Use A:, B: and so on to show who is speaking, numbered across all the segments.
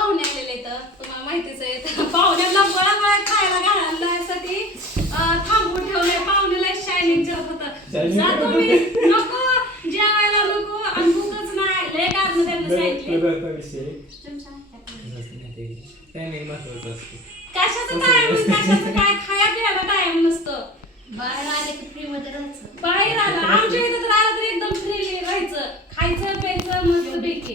A: पाहुणे आलेले इथं. तुम्हाला माहितीच आहे पाहुण्याला गोळा गोळा खायला घालण्यासाठी अं, थांबवून ठेवले पाहुण्याला शायनिंग जेवत होतं. जातो मी नको. जेवायला नको. आणि भूकच नाही. लय कारण त्यांना सांगितले. कशाचं टाइम कशाचं काय? खाया पियाला टाइम नसतं.
B: बाहेर आले की फ्री मध्ये राहायचं.
A: बाहेर आलं. आमच्या इथं तर आलं तर एकदम फ्रीली राहायचं खायचं प्यायचं मस्त पैकी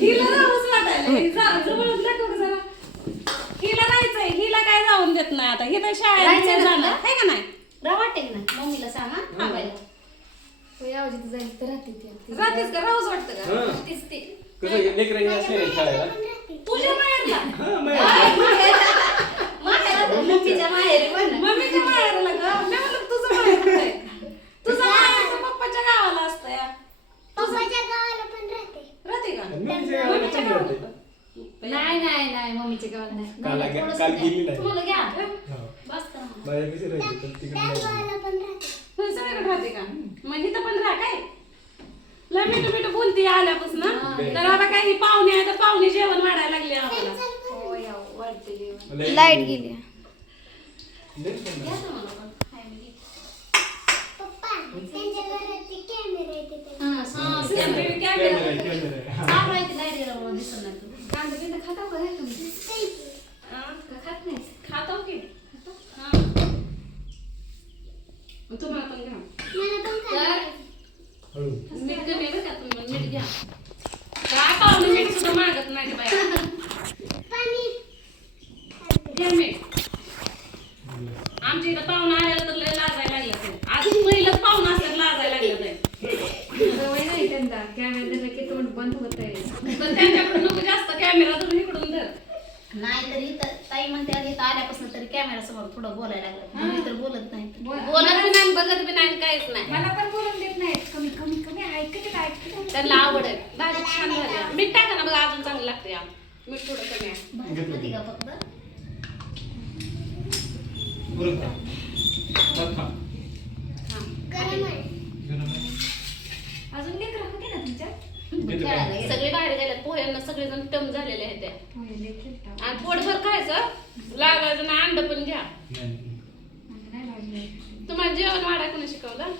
A: हिला राहूच वाटायला जा- जवळच नको का जरा हिला राहायचंय हिला काय जाऊन देत नाही आता. ही तर शाळेत झालं? आहे का नाही?
B: राहा वाटेल ना. मम्मीला सांगा थांबायला
A: राहतेच का? राहूच वाटतं का?
C: हा.
B: तीच ती.
C: कसं लेकरांनी असले नाही शाळेला?
A: तुझ्या माहेरला?
C: हा माहिती
B: माहेरात मम्मीच्या माहेरी पण
A: मम्मीच्या माहेरला का मी म्हणलं तुझं माहेर आहे. तुझं माहेर तर पप्पाच्या गावाला असतं या
D: पप्पाच्या गावाला पण राहते.
A: राहते का?
C: मम्मीच्या गावाला
A: मम्मीच्या
C: पण
A: गावाला.
C: राहते.
B: नाही नाही नाही मम्मीच्या गावाला नाही
C: काल
B: नाही,
C: गे-
B: थोडंसं
C: काल
B: द्या.
C: गेली नाही.
B: तुम्हाला घ्या
C: हो.
B: बस करा मला.
C: बाया कशी राहायची पण तिकडे नाही.
D: पण राहते
A: होय, सगळीकडे राहते का मग इथं पण राहा काय लय मिठू मिठू बोलती आल्यापासून तर आता काय ही पाहुणे आहे तर पाहुणे जेवण वाढायला लागले आम्हाला
B: हो, या, वाढते जेवण.
E: लाइट गेली
C: लय पण
B: घ्या
C: नाही.
B: तुम्हाला पण.
D: आहे तिथे
B: हा, हा, कॅमेरा.
A: कॅमेरा.
C: कॅमेरा आहे, कॅमेरा आहे.
B: आहे ते light गेल्यामुळं दिसत नाही तुम्ही. कांदा बिंदा खाता का नाही तुम्ही?
D: का
B: खात नाही?
A: खातो की मग तुम्हाला पण घ्या
C: हळू.
B: मीठ कमी आहे बरं का तुम्ही पण मीठ घ्या.
A: काय पाहुणे मीठ सुद्धा मागत नाही बाया घ्या मीठ आमच्या इथं पाहुणा आलेला तर लय लाजायला लागलं ते अजून पहिलंच पाहुणा असल्यावर लाजायला लागलं ते
B: सवय नाही त्यांना. कॅमेरा दिला की तोंड बंद होतंय.
A: पण त्यांच्याकडून नको कॅमेरा धरून इकडून धर.
B: नाही तरी इथं ताई म्हणते आधी इथं आल्यापासून तरी कॅमेरा समोर थोडं बोलायला लागलं. मी तर बोलत नाही.
A: बोलत बी नाही बघत बी नाही काहीच नाही.
B: मला पण बोलून देत नाहीत कमी कमी कमी ऐकते ऐकते
A: त्यांना आवड आहे. भाजी छान झाली. मीठ टाका ना बघा अजून चांगलं लागते या. मीठ थोडं कमी आहे.
B: भाजी होती का फक्त.
A: हा.
D: आहे.
C: गरम आहे?
B: अजून लेकरं होते ना तुमच्या
C: किती
B: खेळायला
C: पाहिजे?
B: गेले.
A: सगळे बाहेर गेले पोह्यांना सगळेजण टम झालेले आहेत त्या. आणि पोटभर खायचं? लागायचं ना अंड पण घ्या. तुम्हाला जेवण वाढा कोणी शिकवलं.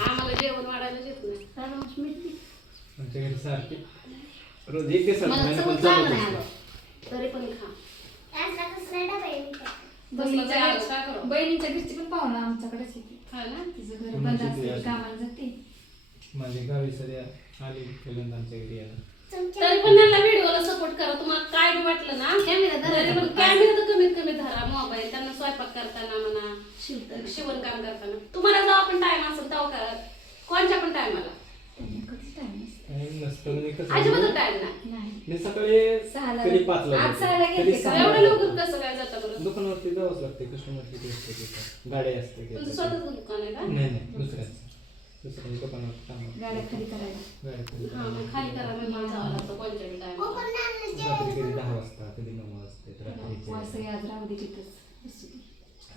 A: आम्हाला जेवण वाढायला
C: असतं.
A: तरी पण खा? बहिणीच्या घरचं
B: पण पाहुणा आमच्याकडेच येते
A: हा ना
B: तिचं घर
C: कोणाची
B: बंद
C: ती
B: असते
C: असते?
B: कामाला जाते
C: माझे गावी सध्या आली पहिल्यांदा आमच्या घरी यायला
A: तरी पण त्यांना व्हिडिओला सपोर्ट करा तुम्हाला काय बी वाटलं ना
B: कॅमेरा धरा.
A: तरी पण कॅमेरा तर कमीत कमी धरा मोबाईल त्यांना स्वयंपाक करताना म्हणा
B: शिवतं.
A: शिवण काम करताना तुम्हाला जेव्हा पण टाइम असेल तेव्हा करा कोणत्या पण टायमाला.
C: काही नसतं मी कसं
A: अजिबातच टाइम नाही
C: मी सकाळी
B: सहाला
C: कधी पाचला
B: आज
C: जाते.
B: सहाला
C: कधी
B: गेलते का?
C: सहाला
A: एवढं
C: जाते.
A: लवकर कसं काय
C: दुकानावरती जावंच लागते कस्टमर किती असते तिथं गाडी असते किती.
A: स्वतःच दुकान आहे का?
C: नाही नाही दुसऱ्याच. दुसऱ्या दुकानावर काम
B: गाड्या खाली करायला.
C: गाडी खाली
A: हा मग खाली करा मला जावं लागतं
D: हो
C: रात्री कधी दहा वाजता कधी नऊ वाजते
B: वासही
C: रात्रीचे
B: आज राहू दे तिथंच.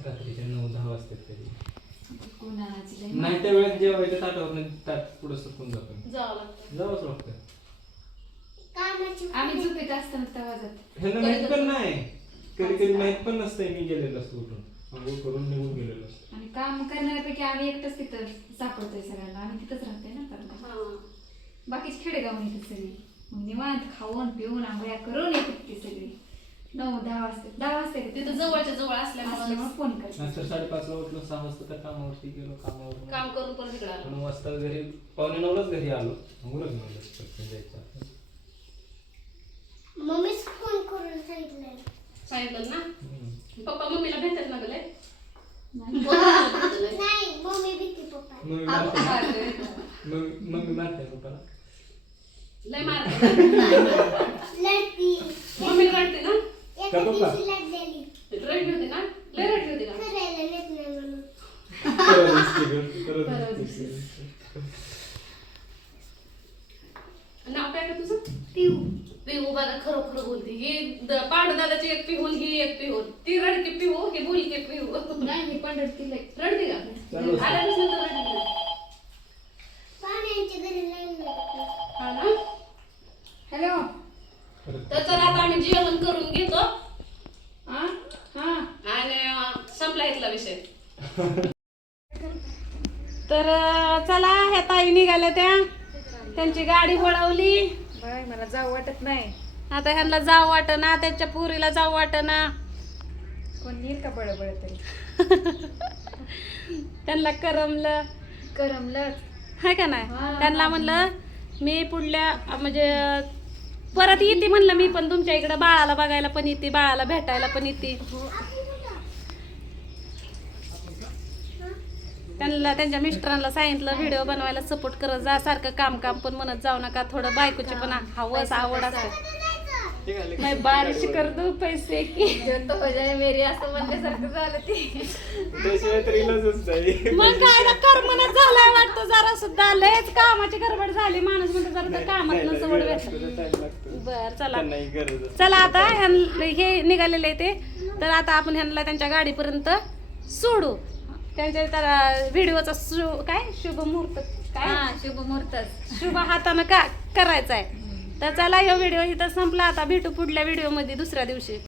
C: रात्रीचे नऊ दहा वाजतात कधी
B: कोणाची लई
C: नाही त्या वेळेस जेवायच्या ताटावर ताट पुढे सरकून जातो.
A: जावं लागतं.
C: जावंच लागतं.
D: कामाची
B: आम्ही झोपेत असताना तेव्हा जात.
C: नाही. कधी कधी माहीत पण नसतंय मी गेलेलो असतो उठून. आंघोळ करून निघून गेलेलो असतो.
B: आणि काम करणाऱ्यापैकी आम्ही एकटंच तिथं सापडतोय सगळ्यांना. आम्ही तिथंच राहतोय ना कारण
A: हा.
B: बाकीचे खेडेगाव येतात सगळी. मग निवांत खाऊन पिऊन आंघोळ्या करून येतात ती सगळी. नऊ दहा वाजता. दहा वाजता येतात
A: तिथं जवळच्या जवळ असल्यामुळे
B: असल्यामुळे फोन करतात
C: नंतर साडेपाचला उठलो सहा वाजता तर कामावरती गेलो कामावर
A: काम करून पण तिकडे आलो.
C: नऊ वाजता घरी पावणे नऊलाच घरी आलो. उरक म्हणलं पटकन जायचं.
D: मम्मीच फोन करून सांगितलं
A: सांगितलं ना. पप्पा मम्मीला भेटत ना गले
B: नाही.
D: नाही मम्मी भीती पप्पा
C: मग मारते. पप्पाला.
A: लय मारते
D: लढती.
A: मम्मी रडते ना?
D: एका
C: का पप्पा?
D: दिवशी लढलेली.
A: रडली होती ना? लय रडली होती
D: करायला नाही म्हणून.
C: दिसते.
A: नाव काय का तुझं?
B: पिऊ
A: पिहू बघा खरोखर बोलते ही पांडुदादाची एक पिहूल ही एक पिहूल ती रडके पिहू ही बोलके पिहू
B: नाही मी पण रडती लय.
A: रडते का?
C: आला
A: नसेल तर रडली नाही. हॅलो? तर चला आता आम्ही जेवण करून घेतो. आणि अं, संपला इथला विषय. तर चला ह्या ताई निघाल्या त्या. त्यांची गाडी वळवली.
B: मला जाऊ वाटत नाही.
A: आता ह्यांना जाऊ वाटना त्यांच्या पुरीला जाऊ वाटना.
B: कोण येईल का बळबळ तरी?
A: त्यांना करमलं.
B: करमलंच.
A: हाय का नाही?
B: हा.
A: त्यांना म्हणलं मी पुढल्या म्हणजे परत येते म्हणलं मी पण तुमच्या इकडं बाळाला बघायला पण येते बाळाला भेटायला पण येते. त्यांना त्यांच्या मिस्टरांना सांगितलं व्हिडिओ बनवायला सपोर्ट करत जा सारखं काम काम पण म्हणत जाऊ नका थोडं बायकोची पण हवस आवड असते. नाही बारिश कर दो पैसे. की
B: जो तो हो जाए मेरी असं म्हणल्यासारखं झालं ते.
C: तर
A: मग काय ना करमणच झालाय वाटतं जरा सुद्धा लयच कामाची गडबड झाली माणूस म्हणतो जरा त्या कामात
C: लागतो.
A: बर चला. चला आता ह्यां- हे निघालेले आहे ते. तर आता आपण ह्यांना त्यांच्या गाडीपर्यंत सोडू. त्यांच्या तर व्हिडिओचा शु काय? शुभ मुहूर्त. काय?
B: हा शुभ मुहूर्तच
A: शुभ हातानं का करायचा आहे तर चला ह्यो व्हिडिओ इथं संपला. आता भेटू पुढल्या व्हिडिओमध्ये दुसऱ्या दिवशी.